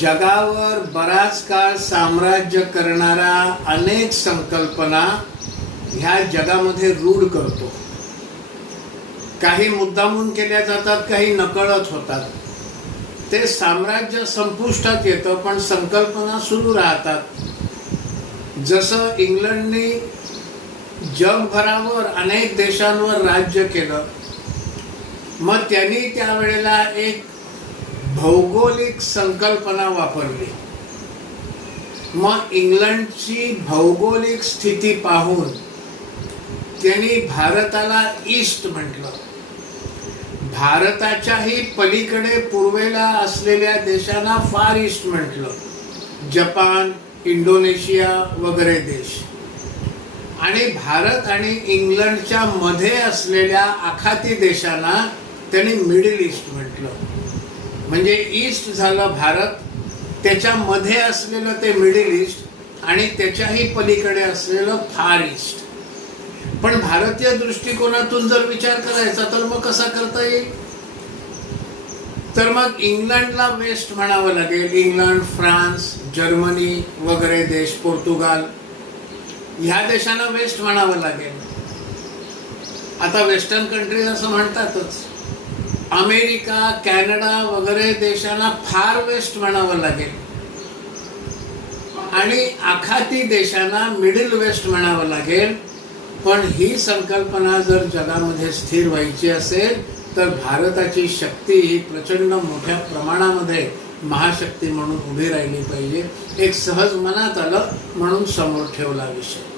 जगावर बराच काळ साम्राज्य करणारा अनेक संकल्पना ह्या जगामध्ये रूढ करतो. काही मुद्दामून केल्या जातात, काही नकळत होतात. ते साम्राज्य संपुष्टात येतं, पण संकल्पना सुरू राहतात. जसं इंग्लंडने जगभरावर अनेक देशांवर राज्य केलं, मग त्यांनी त्यावेळेला एक भौगोलिक संकल्पना वापरली. मग इंग्लंडची भौगोलिक स्थिती पाहून त्यांनी भारताला ईस्ट म्हटलं. भारताच्याही पलीकडे पूर्वेला असलेल्या देशांना फार ईस्ट म्हटलं. जपान, इंडोनेशिया वगैरे देश. आणि भारत आणि इंग्लंडच्या मध्ये असलेल्या आखाती देशांना त्यांनी मिडल ईस्ट म्हटलं. म्हणजे ईस्ट झालं भारत, त्याच्या मध्ये असलेलं ते मिडल ईस्ट आणि त्याच्याही पलीकडे असलेलं फार ईस्ट. पण भारतीय दृष्टिकोनातून जर विचार करायचा तर मग कसा करता येईल? तर मग इंग्लंडला वेस्ट म्हणावं लागेल. इंग्लंड, फ्रान्स, जर्मनी वगैरे देश, पोर्तुगाल, ह्या देशांना वेस्ट म्हणावं लागेल. आता वेस्टर्न कंट्रीज असं म्हणतातच. अमेरिका, कॅनडा वगैरे देशांना फार वेस्ट म्हणावं लागेल. आणि आखाती देशांना मिडल वेस्ट म्हणावं लागेल. पण ही संकल्पना जर जगामध्ये स्थिर व्हायची असेल तर भारताची शक्ती ही प्रचंड मोठ्या प्रमाणामध्ये महाशक्ती म्हणून उभी राहिली पाहिजे. एक सहज मनात आलं म्हणून समोर ठेवला विषय.